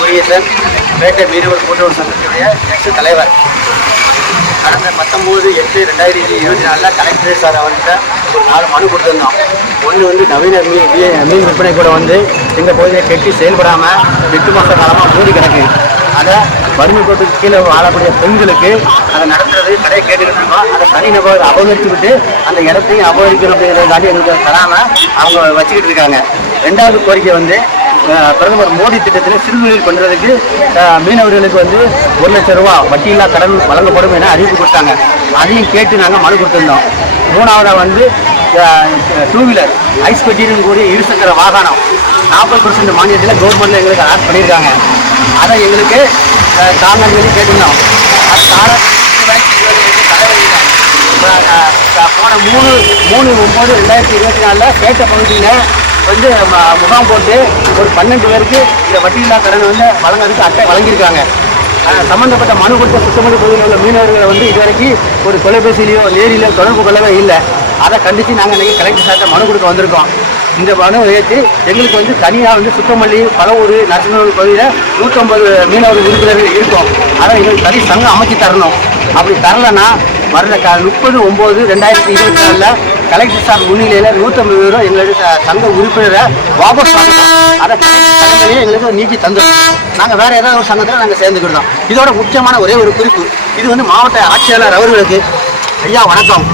கணேசன் பேட்டை மீனவர் கூட்டுறவு சங்கத்தினுடைய எக்ஸ் தலைவர் கடந்த பத்தொம்போது எட்டு ரெண்டாயிரத்தி இருபத்தி நாலில் கலெக்டர் சார் அவர்கிட்ட ஒரு நாலு மனு கொடுத்துருந்தோம் ஒன்று வந்து நவீன மீன் மீ- மீன் விற்பனை கூட வந்து எங்கள் பகுதியை கெட்டி செயல்படாமல் எட்டு மாத காலமாக மூடி கிடக்கு அதை வறுமை கோட்டுக்கு கீழே வாழக்கூடிய பெண்களுக்கு அதை நடத்துறது கடையை கேட்டுக்கிட்டு இருக்கோம் அதை தனிநபர் அபகரித்து விட்டு அந்த இடத்தையும் அபகரிக்கணும் அப்படிங்கிறதுக்காண்டி எங்களுக்கு தராமல் அவங்க வச்சுக்கிட்டு இருக்காங்க ரெண்டாவது கோரிக்கை வந்து பிரதமர் மோடி திட்டத்தில் சிறுதொழில் பண்ணுறதுக்கு மீனவர்களுக்கு வந்து ஒரு லட்சம் ரூபா வட்டியில்லா கடன் வழங்கப்படும் என அறிவிப்பு கொடுத்தாங்க. அதையும் கேட்டு நாங்கள் மனு கொடுத்துருந்தோம். மூணாவதாக வந்து டூ வீலர் ஐஸ் பெட்டின்னு கூடிய இருசக்கர வாகனம். நாற்பது பர்சன்ட் மானியத்தில் கவர்மெண்ட்டில் எங்களுக்கு ஆட் பண்ணியிருக்காங்க. அதை எங்களுக்கு அஹ், கேட்டிருந்தோம். அது தார போன மூணு மூணு ஒம்பது ரெண்டாயிரத்தி இருபத்தி நாலில் கேட்ட பகுதியில் வந்து முகாம் போட்டு ஒரு பன்னெண்டு பேருக்கு இந்த வட்டியில்லா கடன் வந்து வழங்குறதுக்கு அட்டை வழங்கியிருக்காங்க. சம்மந்தப்பட்ட சம்பந்தப்பட்ட மனு கொடுத்த சுத்தமல்லி பகுதியில் உள்ள மீனவர்களை வந்து இதுவரைக்கும் ஒரு தொலைபேசியிலையோ நேரிலோ தொடர்பு கொள்ளவே இல்லை. அதை கண்டித்து நாங்கள் இன்றைக்கி கலெக்டர் சார்ட்ட மனு கொடுக்க வந்திருக்கோம். இந்த மனு ஏற்று எங்களுக்கு வந்து தனியாக வந்து சுத்தமல்லி பலவூர் நரசிம்மூர் பகுதியில் நூற்றம்பது மீனவர் உறுப்பினர்கள் இருக்கும். அதை எங்களுக்கு தனி சங்கம் அமைச்சு தரணும். அப்படி தரலைன்னா வர்ற க முப்பது ஒம்பது ரெண்டாயிரத்தி இருபத்தி நாலில் கலெக்டர் சார் முன்னிலையில் நூற்றம்பது பேரும் எங்களுடைய சங்க உறுப்பினரை வாபஸ் வாங்கணும் அதை எங்களுக்கு நீக்கி தந்துடும் நாங்கள் வேறு ஏதாவது ஒரு சங்கத்தில் நாங்கள் சேர்ந்துக்கிட்டோம் இதோட முக்கியமான ஒரே ஒரு குறிப்பு. இது வந்து மாவட்ட ஆட்சியாளர் அவர்களுக்கு ஐயா வணக்கம்.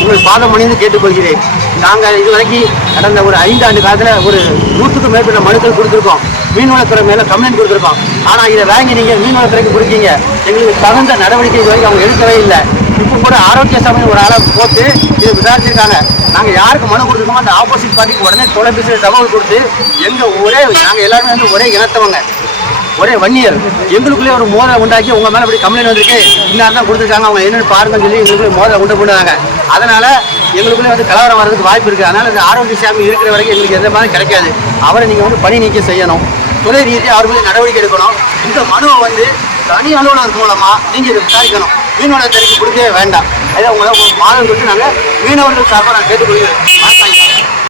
உங்கள் பாதம் பணிந்து கேட்டுக்கொள்கிறேன். நாங்கள் இதுவரைக்கும் கடந்த ஒரு ஐந்தாண்டு காலத்தில் ஒரு நூற்றுக்கும் மேற்பட்ட மனுக்கள் கொடுத்துருக்கோம். மீன்வளத்துறை மேலே கம்ப்ளைண்ட் கொடுத்துருக்கோம். ஆனால் இதை வாங்கி நீங்கள் மீன்வளத்துறைக்கு கொடுக்கீங்க. எங்களுக்கு தகுந்த நடவடிக்கை வரைக்கும் அவங்க எடுக்கவே இல்லை. இப்போ கூட ஆரோக்கிய சபை ஒரு ஆளை போட்டு இதை விசாரிச்சிருக்காங்க. நாங்கள் யாருக்கு மனு கொடுத்துருக்கோமோ அந்த ஆப்போசிட் பார்ட்டிக்கு உடனே தொலைபேசியில் தகவல் கொடுத்து எங்கள் ஒரே நாங்கள் எல்லாருமே வந்து ஒரே இனத்தவங்க ஒரே வன்னியர். எங்களுக்குள்ளே ஒரு மோதலை உண்டாக்கி உங்கள் மேலே இப்படி கம்ப்ளைண்ட் வந்திருக்கு. இன்னார் தான் கொடுத்துருக்காங்க அவங்க என்னென்னு பாருங்கன்னு சொல்லி எங்களுக்குள்ளே மோதலை உண்டு பண்ணுவாங்க அதனால் எங்களுக்குள்ளே வந்து கலவரம் வர்றதுக்கு வாய்ப்பு இருக்குது அதனால் இந்த ஆரோக்கிய சாமி இருக்கிற வரைக்கும் எங்களுக்கு எந்த மாதிரி கிடைக்காது. அவரை நீங்கள் வந்து பணி நீக்கம் செய்யணும். துணை ரீதியாக அவர் மீது நடவடிக்கை எடுக்கணும். இந்த மனுவை வந்து தனி அலுவலகம் மூலமாக நீங்கள் இதை விசாரிக்கணும். மீனவர்களுக்கு கொடுக்கவே வேண்டாம். அதை உங்களை மாதம் கொடுத்து நாங்கள் மீனவர்கள் சார்பாக நான் கேட்டுக்கொள்கிறேன்.